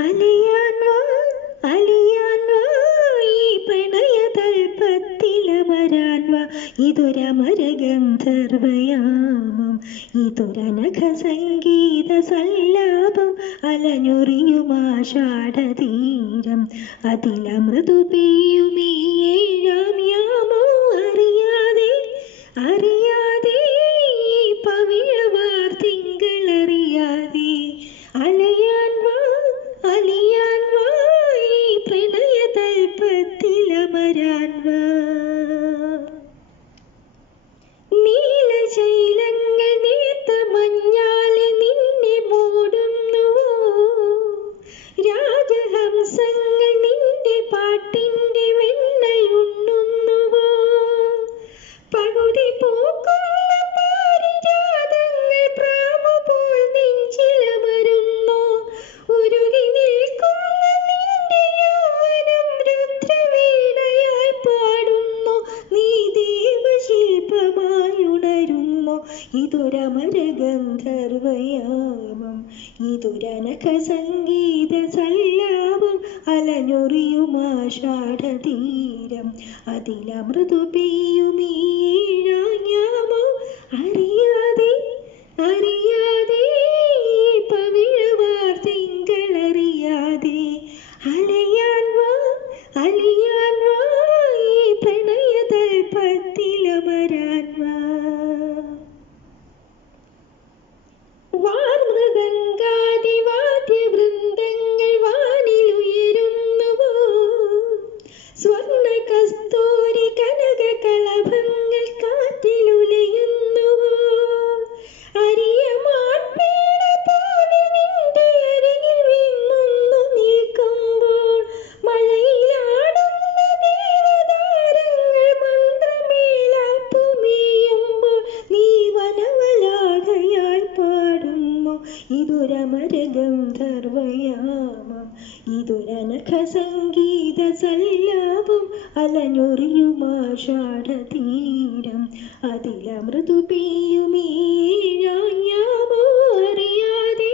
അലിയാൻ വാ അലിയാൻ വാ ഈ പ്രണയതൽപ്പത്തിലമരാൻ വാ ഇതൊരമരഗന്ധർവയാമം ഇതൊരനഘ സംഗീത സല്ലാപം അലഞ്ഞൊറിയുമാഷാഢതീരം അതിലമൃദു പെയ്യുമീ ഏഴാം യാമോ അറിയാതെ അറിയാതെ പവിഴവാർ തിങ്കളറിയാതെ അലയാൻ വാ അലിയാൻ വാ ഈ പ്രണയതൽപ്പത്തിലമരാൻ വാ നീലശൈലങ്ങൾ നേർത്ത മഞ്ഞാലെ നിന്നെ മൂടുന്നുവോ രാജഹംസങ്ങൾ നിന്റെ പാട്ടിന്റെ വെണ്ണയുണ്ണുന്നുവോ പകുതി പൂക്കുന്ന പാരിജാതങ്ങൾ പ്രാവുപോൽ നെഞ്ചിലമരുന്നു ഉരുകി നിൽക്കുന്ന നിന്റെ യൗവനം രുദ്രവീണയായി പാടുന്നു നീ ദേവശില്പമായി ഉണരുന്നു ഇതൊരമരഗന്ധർവയാമം ഇതൊരനഘ സംഗീത സല്ലാപം അലഞ്ഞൊറിയുമാഷാഢതീരം അതിലമൃദു പെയ്യുമീ ഏഴാം അറിയാതെ അറിയാതെ പവിഴവാർ തിങ്കളറിയാതെ അലയാൻ വാ അലിയാൻ വാ ഈ പ്രണയതൽപ്പത്തിലമരാൻ വാ വാർമൃദംഗാദിവാദ്യവൃന്ദങ്ങൾ വാനിലുയരുന്നുവോ സ്വർണ്ണ കസ്തൂരി കനക കളഭങ്ങൾ കാറ്റിലുലയുന്നുവോ അരിയ മാൻപേട പോലെ നിന്റെ അരികിൽ വിമ്മുന്നു നിൽക്കുമ്പോൾ മഴയിലാടുന്ന ദേവതാരങ്ങൾ മന്ത്രമേലാപ്പുമീയുമ്പോൾ നീ വനവലാകയായി പാടുന്നു ഇതൊരമരഗന്ധർവയാമം ഇതൊരനഘ സംഗീത സല്ലാപം അലഞ്ഞൊറിയുമാഷാഢതീരം അതിലമൃദു പെയ്യുമീ ഏഴാം യാമോ അറിയാതെ